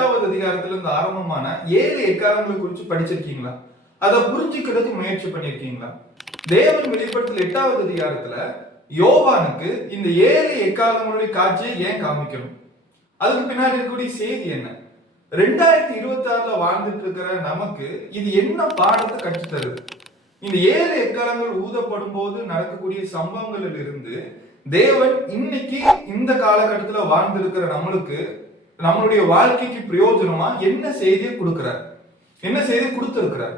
8வது அதிகாரத்துல இருந்து ஆரம்பமான 7 எக்காலங்களை குறித்து படிச்சிருக்கீங்களா? அதை புரிஞ்சுக்கிறதுக்கு முயற்சி பண்ணிருக்கீங்களா? தேவன் வெளிப்படுத்தல் 8வது அதிகாரத்துல யோவானுக்கு இந்த 7 எக்காலங்களுடைய காட்சியை ஏன் காமிக்கணும்? அதுக்கு பின்னாடி இருக்கக்கூடிய செய்தி என்ன? 2026ல வாழ்ந்துட்டு இருக்கிற நமக்கு இது என்ன பாடத்தை கற்றுத்தருது? இந்த 7 எக்காலங்கள் ஊதப்படும் போது நடக்கக்கூடிய சம்பவங்களில் இருந்து தேவன் இன்னைக்கு இந்த காலகட்டத்துல வாழ்ந்திருக்கிற நம்மளுக்கு நம்மளுடைய வாழ்க்கைக்கு பிரயோஜனமா என்ன செய்தியை கொடுக்கிறார், என்ன செய்தி கொடுத்திருக்கிறார்?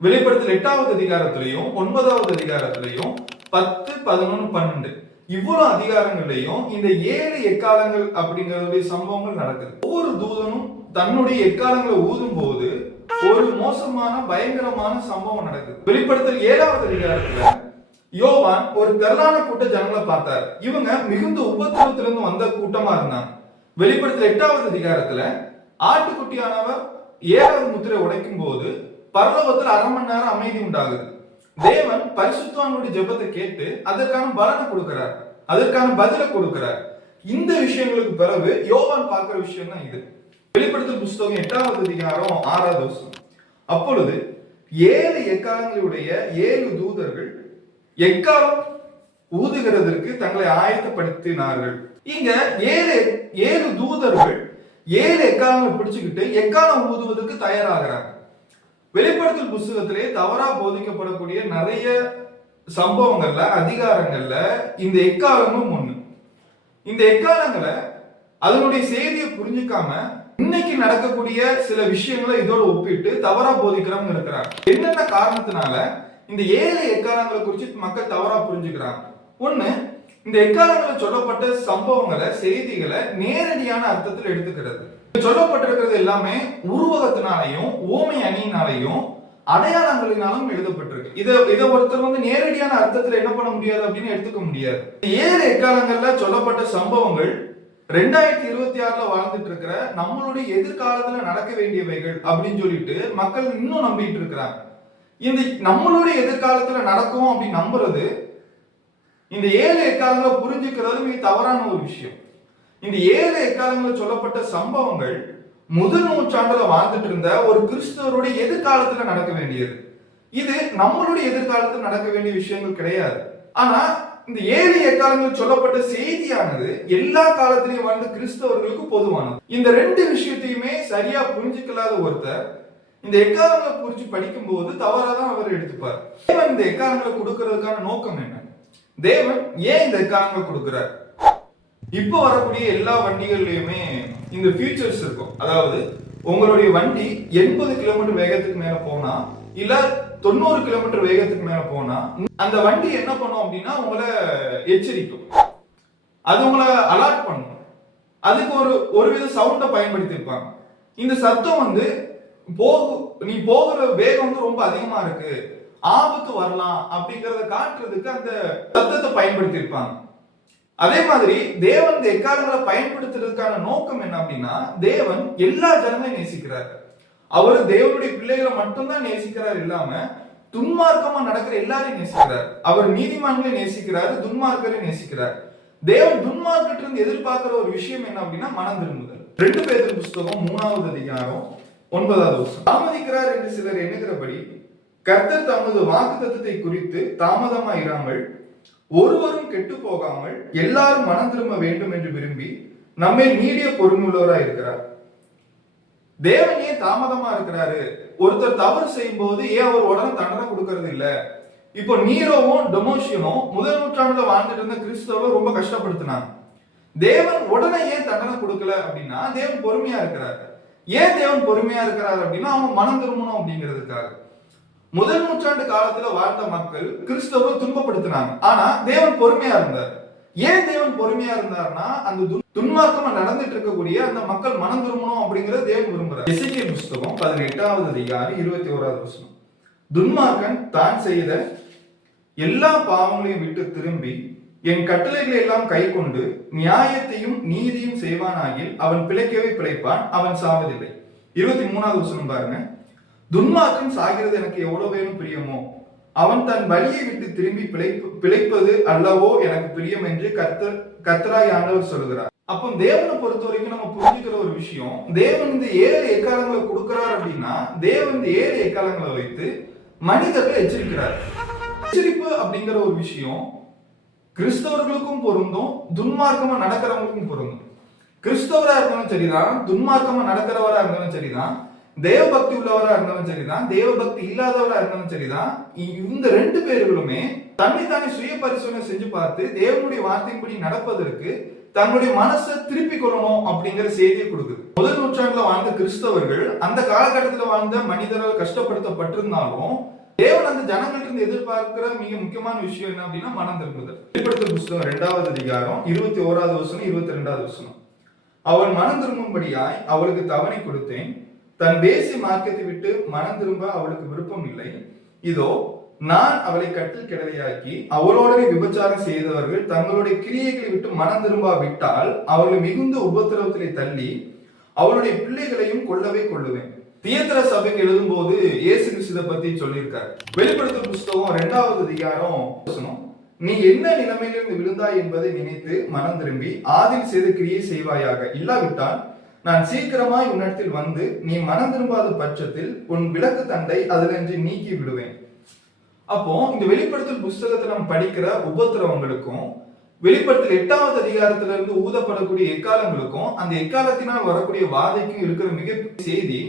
வெளிப்படுத்தல் 8வது அதிகாரத்திலையும் 9வது அதிகாரத்திலையும் 10, 11, 12 இவ்வளவு அதிகாரங்களையும் இந்த 7 எக்காலங்கள் அப்படிங்கறதுடைய சம்பவங்கள் நடக்குது. ஒவ்வொரு தூதனும் தன்னுடைய எக்காலங்களை ஊதும் போது ஒரு மோசமான பயங்கரமான சம்பவம் நடக்குது. வெளிப்படுத்தல் 7வது அதிகாரத்துல யோவான் ஒரு திரளான கூட்ட ஜனங்களை பார்த்தார். இவங்க மிகுந்த உபத்திரவத்திலிருந்து வந்த கூட்டமா இருந்தாங்க. வெளிப்படுத்தல் 8வது அதிகாரத்துல ஆட்டுக்குட்டியானவர் 7வது முத்திரை உடைக்கும் போது பரலோகத்துல 1/2 மணி நேரம் அமைதி உண்டாகுது. தேவன் பரிசுத்தவானுடைய ஜெபத்தை கேட்டு அதற்கான பலனை கொடுக்கிறார், அதற்கான பதிலை கொடுக்கிறார். இந்த விஷயங்களுக்கு பிறகு யோவான் பார்க்கிற விஷயம் தான் இது. வெளிப்படுத்தல் புஸ்தகம் 8வது அதிகாரம் 6வது வசனம். அப்பொழுது 7 எக்காலங்களுடைய 7 தூதர்கள் எக்காலம் ஊதுகிறதற்கு தங்களை ஆயத்தப்படுத்தினார்கள். இங்க 7 தூதர்கள் 7 எக்காலங்களை பிடிச்சுக்கிட்டு எக்காலம் ஊதுவதற்கு தயாராகிறாங்க. வெளிப்படுத்தல் புஸ்தகத்திலே தவறா போதிக்கப்படக்கூடிய நிறைய சம்பவங்கள்ல அதிகாரங்கள்ல இந்த எக்காலங்களும் ஒண்ணு. இந்த எக்காலங்களை அதனுடைய செய்தியை புரிஞ்சுக்காம இன்னைக்கு நடக்கக்கூடிய சில விஷயங்களை இதோட ஒப்பிட்டு தவறா போதிக்கிறவங்க இருக்கிறாங்க. என்னென்ன காரணத்தினால இந்த 7 எக்காலங்களை குறித்து மக்கள் தவறா புரிஞ்சுக்கிறாங்க? ஒண்ணு, இந்த எக்காலங்களில் சொல்லப்பட்ட சம்பவங்களை செய்திகளை நேரடியான அர்த்தத்தில் எடுத்துக்கிறது. சொல்லப்பட்டிருக்கிறது எல்லாமே உருவகத்தினாலையும் ஓமை அணியினாலையும் அடையாளங்களினாலும் எழுதப்பட்டிருக்கு. இதை ஒருத்தர் நேரடியான அர்த்தத்துல என்ன பண்ண முடியாது அப்படின்னு எடுத்துக்க முடியாது. 7 எக்காலங்கள்ல சொல்லப்பட்ட சம்பவங்கள் 2026ல வாழ்ந்துட்டு இருக்கிற நம்மளுடைய எதிர்காலத்துல நடக்க வேண்டியவைகள் அப்படின்னு சொல்லிட்டு மக்கள் இன்னும் நம்பிட்டு இருக்கிறாங்க. இந்த நம்மளுடைய எதிர்காலத்துல நடக்கும் அப்படின்னு நம்புறது இந்த 7 எக்காலங்களை புரிஞ்சுக்கிறது மிக தவறான ஒரு விஷயம். இந்த 7 எக்காலங்களில் சொல்லப்பட்ட சம்பவங்கள் முதல் நூற்றாண்டுல வாழ்ந்துட்டு இருந்த ஒரு கிறிஸ்தவருடைய எதிர்காலத்துல நடக்க வேண்டியது. இது நம்மளுடைய எதிர்காலத்துல நடக்க வேண்டிய விஷயங்கள் கிடையாது. ஆனா இந்த 7 எக்காலங்களில் சொல்லப்பட்ட செய்தியானது எல்லா காலத்திலையும் வாழ்ந்த கிறிஸ்தவர்களுக்கு பொதுவானது. இந்த 2 விஷயத்தையுமே சரியா புரிஞ்சுக்கலாத ஒருத்தர் இந்த எக்காலங்களை குறித்து படிக்கும் போது தவறாதான் அவர் எடுத்துப்பார். தேவன் இந்த எக்காலங்களை கொடுக்கறதுக்கான நோக்கம் என்ன? தேவன் ஏன் இந்த எக்காலங்களை கொடுக்கிறார்? இப்போ வரக்கூடிய எல்லா வண்டிகள்லயுமே இந்த ஃபியூச்சர்ஸ் இருக்கும். அதாவது உங்களுடைய வண்டி 80 கிலோமீட்டர் வேகத்துக்கு மேல போனா இல்ல 90 கிலோமீட்டர் வேகத்துக்கு மேல போனா அந்த வண்டி என்ன பண்ணும் அப்படின்னா உங்களை எச்சரிக்கும், அது உங்களை அலர்ட் பண்ணும். அதுக்கு ஒருவித சவுண்டை பயன்படுத்தி இருப்பாங்க. இந்த சத்தம் நீ போகிற வேகம் ரொம்ப அதிகமா இருக்கு, ஆபத்து வரலாம் அப்படிங்கறத காட்டுறதுக்கு அந்த சத்தத்தை பயன்படுத்தி இருப்பாங்க. அதே மாதிரி தேவன் இந்த எக்காலங்களை பயன்படுத்துறதுக்கான நோக்கம் என்ன அப்படின்னா, தேவன் எல்லா ஜனங்களையும் நேசிக்கிறார். அவரு தேவனுடைய பிள்ளைகளை மட்டும்தான் நேசிக்கிறார் இல்லாம துன்மார்க்கமா நடக்கிற எல்லாரையும் நேசிக்கிறார். அவர் நீதிமான்களை நேசிக்கிறார், துன்மார்க்கரை நேசிக்கிறார். தேவன் துன்மார்க்கிட்ட எதிர்பார்க்கிற ஒரு விஷயம் என்ன அப்படின்னா மனம் திரும்புதல். 2 பேதுரு புஸ்தகம் 3வது அதிகாரம் 9வது வசனம். தாமதிக்கிறார் என்று சிலர் எண்ணுகிறபடி கர்த்தர் தமது வாக்குத்தத்தத்தை குறித்து தாமதமாயிராமல் ஒருவரும் கெட்டு போகாமல் எல்லாரும் மனம் திரும்ப வேண்டும் என்று விரும்பி நம்மை நீடிய பொறுமையுள்ளவராய் இருக்கிறார். தேவன் ஏன் தாமதமா இருக்கிறாரு? ஒருத்தர் தவறு செய்யும் போது ஏன் அவர் உடனே தண்டனை கொடுக்கறது இல்ல? இப்போ நீரோவும் டொமோஷியனும் முதல் நூற்றாண்டுல வாழ்ந்துட்டு இருந்த கிறிஸ்தவரை ரொம்ப கஷ்டப்படுத்தினாங்க. தேவன் உடனே ஏன் தண்டனை கொடுக்கல அப்படின்னா தேவன் பொறுமையா இருக்கிறாரு. ஏன் தேவன் பொறுமையா இருக்கிறாரு அப்படின்னா அவங்க மனம் திரும்பணும் அப்படிங்கிறதுக்காக. முதல் நூற்றாண்டு காலத்துல வாழ்ந்த மக்கள் கிறிஸ்தவரை துன்பப்படுத்தினாங்க, ஆனா தேவன் பொறுமையா இருந்தார். ஏன் தேவன் பொறுமையா இருந்தார்னா அந்த துன்மார்க்கமா நடந்துட்டு இருக்கக்கூடிய அந்த மக்கள் மனம் திரும்பணும் அப்படிங்கறத தேவன் விரும்புறார். எசேக்கியேல் புஸ்தகம் 18வது அதிகாரம் 21வது வசனம். துன்மார்க்கன் தான் செய்த எல்லா பாவங்களையும் விட்டு திரும்பி என் கட்டளைகளை எல்லாம் கை கொண்டு நியாயத்தையும் நீதியும் செய்வானாகில் அவன் பிழைக்கவே பிழைப்பான், அவன் சாவதில்லை. 23வது வசனம் பாருங்க. துன்மார்க்கன் சாகிறது எனக்கு எவ்வளவு வேணும் பிரியமோ, அவன் தன் வழியை விட்டு திரும்பி பிழைப்பது அல்லவோ எனக்கு பிரியம் என்று கர்த்தராய் ஆண்டவர் சொல்கிறார். அப்போ தேவனை பொறுத்த வரைக்கும் நம்ம புரிஞ்சுக்கிற ஒரு விஷயம், தேவன் இந்த 7 எக்காலங்களை கொடுக்கிறார் அப்படின்னா தேவன் இந்த 7 எக்காலங்களை வைத்து மனிதர்களை எச்சரிக்கிறார். எச்சரிப்பு அப்படிங்கிற ஒரு விஷயம் கிறிஸ்தவர்களுக்கும் பொருந்தும், துன்மார்க்கமா நடக்கிறவங்களுக்கும் பொருந்தும். கிறிஸ்தவரா இருந்தாலும் சரிதான், துன்மார்க்கமா நடக்கிறவரா இருந்தாலும் சரிதான், தேவபக்தி உள்ளவரா இருந்தாலும் சரிதான், தேவபக்தி இல்லாதவரா இருந்தாலும் சரிதான், இந்த 2 பேர்களுமே தன்னைத்தானே சுய பரிசோதனை செஞ்சு பார்த்து தேவனுடைய வார்த்தையின்படி நடப்பதற்கு தன்னுடைய மனசை திருப்பி கொள்ளணும் அப்படிங்கிற செய்தியை கொடுக்குது. முதல் நூற்றாண்டுல வாழ்ந்த கிறிஸ்தவர்கள் அந்த காலகட்டத்தில் வாழ்ந்த மனிதர்கள் கஷ்டப்படுத்தப்பட்டிருந்தாலும் தேவன் அந்த ஜனங்களிலிருந்து எதிர்பார்க்கிற மிக முக்கியமான விஷயம் என்ன அப்படின்னா மனம் திரும்புதல். வெளிப்படுத்தல் புத்தகம் 2வது அதிகாரம் 21வது வசனம் 22வது வசனம். அவள் மனம் திரும்பும்படியாய் அவளுக்கு தவணை கொடுத்தேன், தன் வேசி மார்க்கத்தை விட்டு மனம் திரும்ப அவளுக்கு விருப்பம் இல்லை. இதோ நான் அவளை கட்டில் கிடலையாக்கி அவளோடனே விபச்சாரம் செய்தவர்கள் தங்களுடைய கிரியைகளை விட்டு மனம் திரும்பாவிட்டால் அவர்களை மிகுந்த உபத்திரவத்திலே தள்ளி அவளுடைய பிள்ளைகளையும் கொல்லவே கொள்ளுவேன். தியேத்திர சபைக்கு எழுதும் போது இயேசு கிறிஸ்துவை பத்தி சொல்லியிருக்கார். வெளிப்படுத்தல் புத்தகம் 2வது அதிகாரம் வசனம், நீ என்ன நிலைமையிலிருந்து விழுந்தாய் என்பதை நினைத்து மனம் திரும்பி ஆதில் செய்த கிரியை செய்வாயாக, இல்லாவிட்டால் நான் சீக்கிரமாய் உன்னிடத்தில் வந்து நீ மனம் திரும்பாத பட்சத்தில் உன் விளக்கு தண்டை அதிலிருந்து நீக்கி விடுவேன். அப்போ இந்த வெளிப்படுத்தல் புஸ்தகத்தை நம்ம படிக்கிற உபத்திரவங்களுக்கும் வெளிப்படுத்தல் 8வது அதிகாரத்திலிருந்து ஊதப்படக்கூடிய எக்காலங்களுக்கும் அந்த எக்காலத்தினால் வரக்கூடிய வாதைக்கும் இருக்கிற மிக செய்தி,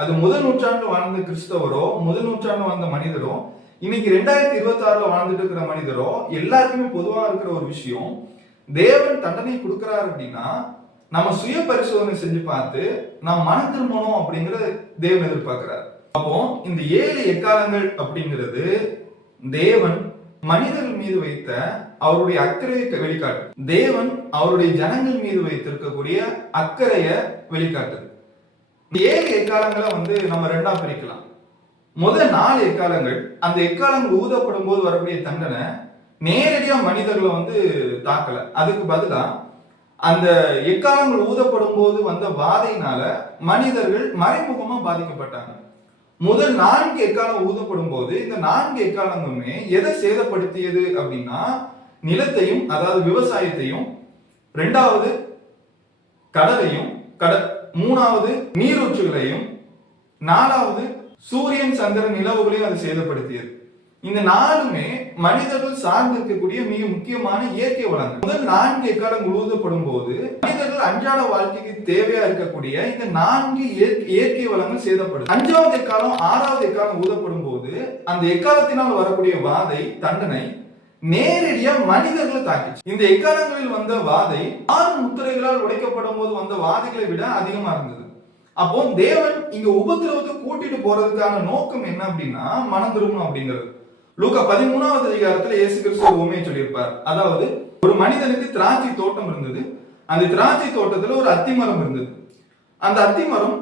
அது முதல் நூற்றாண்டு வாழ்ந்த கிறிஸ்தவரோ முதல் நூற்றாண்டு வாழ்ந்த மனிதரோ இன்னைக்கு 2026 வாழ்ந்துட்டு இருக்கிற மனிதரோ எல்லாருக்குமே பொதுவா இருக்கிற ஒரு விஷயம், தேவன் தண்டனை கொடுக்கிறார் அப்படின்னா நம்ம சுய பரிசோதனை செஞ்சு பார்த்து நாம் மனம் திரும்பணும் அப்படிங்கிற தேவன் எதிர்பார்க்கிறார். அப்போ இந்த 7 எக்காலங்கள் அப்படிங்கிறது தேவன் மனிதர்கள் மீது வைத்த அவருடைய அக்கறையை வெளிக்காட்டு, தேவன் அவருடைய ஜனங்கள் மீது வைத்திருக்கக்கூடிய அக்கறைய வெளிக்காட்டுது. 7 எக்காலங்களை நம்ம 2ஆ பிரிக்கலாம். முதல் 4 எக்காலங்கள், அந்த எக்காலங்கள் ஊதப்படும் போது வரக்கூடிய தண்டனை நேரடியா மனிதர்களை தாக்கல, அதுக்கு பதிலா அந்த எக்காலங்கள் ஊதப்படும் போது வந்த வாதையினால மனிதர்கள் மறைமுகமா பாதிக்கப்பட்டாங்க. முதல் 4 எக்காலம் ஊதப்படும் போது இந்த 4 எக்காலங்களுமே எதை சேதப்படுத்தியது அப்படின்னா நிலத்தையும், அதாவது விவசாயத்தையும், 2வது கடலையும், 3வது நீரூற்றுகளையும், 4வது சூரியன் சந்திரன் நிலவுகளையும் அது சேதப்படுத்தியது. இந்த 4மே மனிதர்கள் சார்ந்து இருக்கக்கூடிய மிக முக்கியமான இயற்கை வளங்கள். முதல் 4 எக்காலம் ஊதப்படும் போது மனிதர்கள் அன்றாட வாழ்க்கைக்கு தேவையா இருக்கக்கூடிய இந்த 4 இயற்கை வளங்கள் சேதப்படும். 5வது எக்காலம் 6வது எக்காலம் ஊதப்படும் போது அந்த எக்காலத்தினால் வரக்கூடிய வாதை தண்டனை நேரடியா மனிதர்களை தாக்கிச்சு. இந்த எக்காலங்களில் வந்த வாதை 6 முத்திரைகளால் உடைக்கப்படும் போது வந்த வாதைகளை விட அதிகமா இருந்தது. அப்போ தேவன் இங்க உபத்திரவத்தை கூட்டிட்டு போறதுக்கான நோக்கம் என்ன அப்படின்னா மனம் திரும்பணும் அப்படிங்கிறது. லூக்கா 13வது அதிகாரத்துல இயேசு கிறிஸ்து ஒரு உண்மையை சொல்லியிருப்பார். அதாவது ஒரு மனிதனுக்கு திராட்சை தோட்டம் இருந்தது. அந்த திராட்சை தோட்டத்துல ஒரு அத்திமரம் இருந்தது. அந்த அத்திமரம்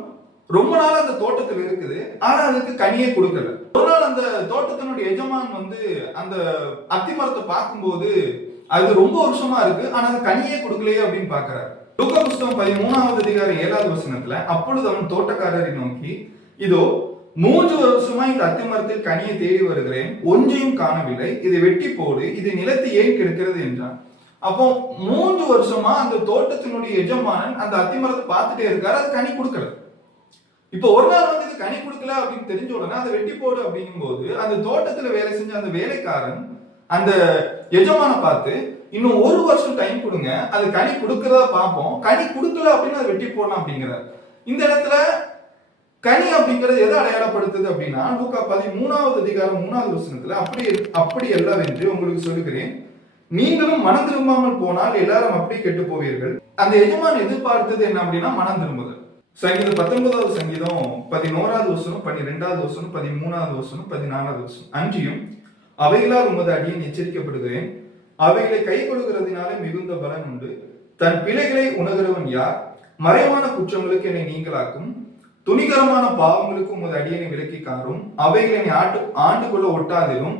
ரொம்ப நாள் அந்த தோட்டத்தில் இருக்குது, ஆனா அதுக்கு கனியே கொடுக்கல. ஒரு நாள் அந்த தோட்டத்தினுடைய எஜமான் அந்த அத்திமரத்தை பார்க்கும்போது அது ரொம்ப வருஷமா இருக்கு, ஆனா அது கனியே கொடுக்கலையே அப்படின்னு பாக்குறாரு. லூக்கா புத்தகம் 13வது அதிகாரம் 7வது வசனத்துல, அப்பொழுது அவன் தோட்டக்காரரை நோக்கி, இதோ 3 வருஷமா இந்த அத்திமரத்தில் கனியை தேடி வருகிறேன், ஒன்றையும் காணவில்லை, இதை வெட்டி போடு, இது நிலத்தை ஏன் கெடுக்கிறது என்றான். அப்போ 3 வருஷமா அந்த தோட்டத்தினுடைய எஜமானன் அந்த அத்திமரத்தை பார்த்துட்டே இருக்காரு, அது கனி கொடுக்கல. இப்போ ஒரு நாள் இது கனி கொடுக்கல அப்படின்னு தெரிஞ்ச உடனே அதை வெட்டி போடு அப்படிங்கும் போது அந்த தோட்டத்துல வேலை செஞ்ச அந்த வேலைக்காரன் அந்த எஜமான பார்த்து, இன்னும் 1 வருஷம் டைம் கொடுங்க, அது கனி கொடுக்கறதா பார்ப்போம், கனி கொடுக்கல அப்படின்னு அதை வெட்டி போடலாம் அப்படிங்கிறார். இந்த இடத்துல கனி அப்படிங்கிறது எதை அடையாளப்படுத்துது அப்படின்னா லூக்கா 13வது அதிகாரம் 3வது வசனத்துல, அப்படி அல்லவென்று உங்களுக்கு சொல்லுகிறேன், நீங்களும் மனம் திரும்பாமல் போனால் எல்லாரும் அப்படி கெட்டு போவீர்கள். அந்த எஜமான் எதிர்பார்த்தது என்ன அப்படின்னா மனம் திரும்புதல். சங்கீதம் 19வது சங்கீதம் 11வது வசனம், 12வது வசனம், 13வது வசனம், 14வது வசனம், அன்றியும் அவைகளால் உமது அடியேன் எச்சரிக்கப்படுகிறேன், அவைகளை கை கொள்கிறதுனாலே மிகுந்த பலன் உண்டு, தன் பிழைகளை உணர்கிறவன் யார், மறைவான குற்றங்களுக்கு என்னை நீங்களாக்கும், துணிகரமான பாவங்களுக்கு உமது அடியனை விலக்கி காரும், அவைகளை ஆண்டு கொள்ள ஒட்டாதிரும்,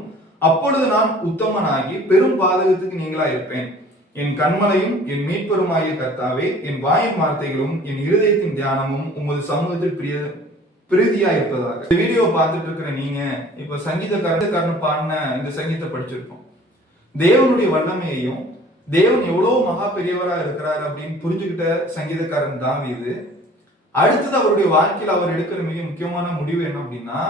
அப்பொழுது நான் உத்தமனாகி பெரும் பாதகத்துக்கு நீங்களா இருப்பேன். என் கண்மலையும் என் மீட்பெருமாகிய கர்த்தாவே, என் வாயின் வார்த்தைகளும் என் இருதயத்தின் தியானமும் உமது சமூகத்தில் பிரீதியா இருப்பதாக. இந்த வீடியோ பார்த்துட்டு இருக்கிற நீங்க இப்ப சங்கீதக்காரன் பாடின இந்த சங்கீதத்தை படிச்சிருப்போம். தேவனுடைய வல்லமையையும் தேவன் எவ்வளவு மகா பெரியவரா இருக்கிறார் அப்படின்னு புரிஞ்சுக்கிட்ட சங்கீதக்காரன் தாவீது, அடுத்தது அவருடைய வாழ்க்கையில் அவர் எடுக்கிற மிக முக்கியமான முடிவு என்ன அப்படின்னா,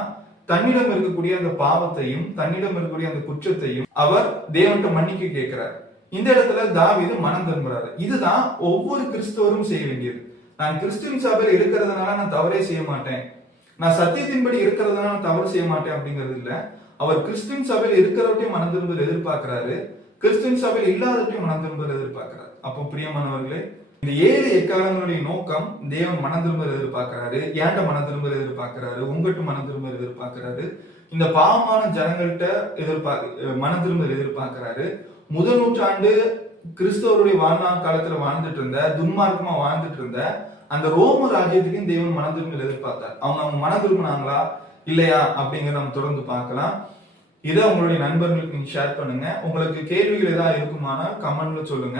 தன்னிடம் இருக்கக்கூடிய அந்த பாவத்தையும் தன்னிடம் இருக்கக்கூடிய அந்த குற்றத்தையும் அவர் தேவன்கிட்ட மன்னிக்க கேட்கிறார். இந்த இடத்துல தாவீது மனம் திரும்புறாரு. இதுதான் ஒவ்வொரு கிறிஸ்தவரும் செய்ய வேண்டியது. நான் கிறிஸ்துவின் சபையில் இருக்கிறதுனால நான் தவறே செய்ய மாட்டேன், நான் சத்தியத்தின்படி இருக்கிறதுனால நான் தவறு செய்ய மாட்டேன் அப்படிங்கிறது இல்ல. அவர் கிறிஸ்துவின் சபையில் இருக்கிறவற்றையும் மனம் திரும்புதல் எதிர்பார்க்கிறாரு, கிறிஸ்துவின் சபையில் இல்லாதவற்றையும் மனம் திரும்புதல் எதிர்பார்க்கிறார். அப்போ பிரியமானவர்களே, இந்த 7 எக்காலங்களுடைய நோக்கம் தேவன் மனம் திரும்புதல் எதிர்பார்க்கிறாரு, ஏன்ட மனம் திரும்புதல் எதிர்பார்க்கிறாரு, உங்கள்கிட்ட மனம் திரும்புதல் எதிர்பார்க்கிறாரு, இந்த பாவமான ஜனங்கள்கிட்ட மனம் திரும்புதல் எதிர்பார்க்கிறாரு. முதல் நூற்றாண்டு கிறிஸ்தவருடைய வாழ்நாள் காலத்துல வாழ்ந்துட்டு இருந்த, துன்மார்க்கமா வாழ்ந்துட்டு இருந்த அந்த ரோம ராஜ்யத்துக்கும் தேவன் மனம் திரும்புதல் எதிர்பார்த்தார். அவங்க மனம் திரும்பினாங்களா இல்லையா அப்படிங்கிறத நம்ம தொடர்ந்து பார்க்கலாம். இதை உங்களுடைய நண்பர்களுக்கு நீங்க ஷேர் பண்ணுங்க. உங்களுக்கு கேள்விகள் ஏதாவது இருக்குமானால் கமெண்ட்ல சொல்லுங்க.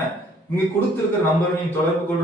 இங்க கொடுத்திருக்கிற நம்பரை நீங்க தொடர்பு கொள்ள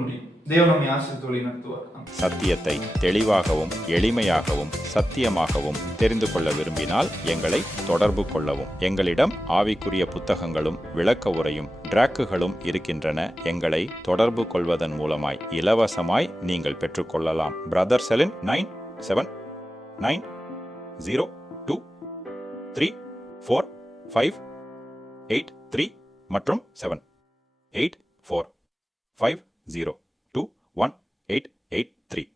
முடியும். தேவன் நம்மை ஆசீர்வதித்து வழி நடத்துவார். சத்தியத்தை தெளிவாகவும் எளிமையாகவும் சத்தியமாகவும் தெரிந்து கொள்ள விரும்பினால் எங்களை தொடர்பு கொள்ளவும். எங்களிடம் ஆவிக்குரிய புத்தகங்களும் விளக்க உரையும் டிராக்குகளும் இருக்கின்றன. எங்களை தொடர்பு கொள்வதன் மூலமாய் இலவசமாய் நீங்கள் பெற்றுக்கொள்ளலாம். பிரதர் செலின் 9790234583 மற்றும் 78450218883.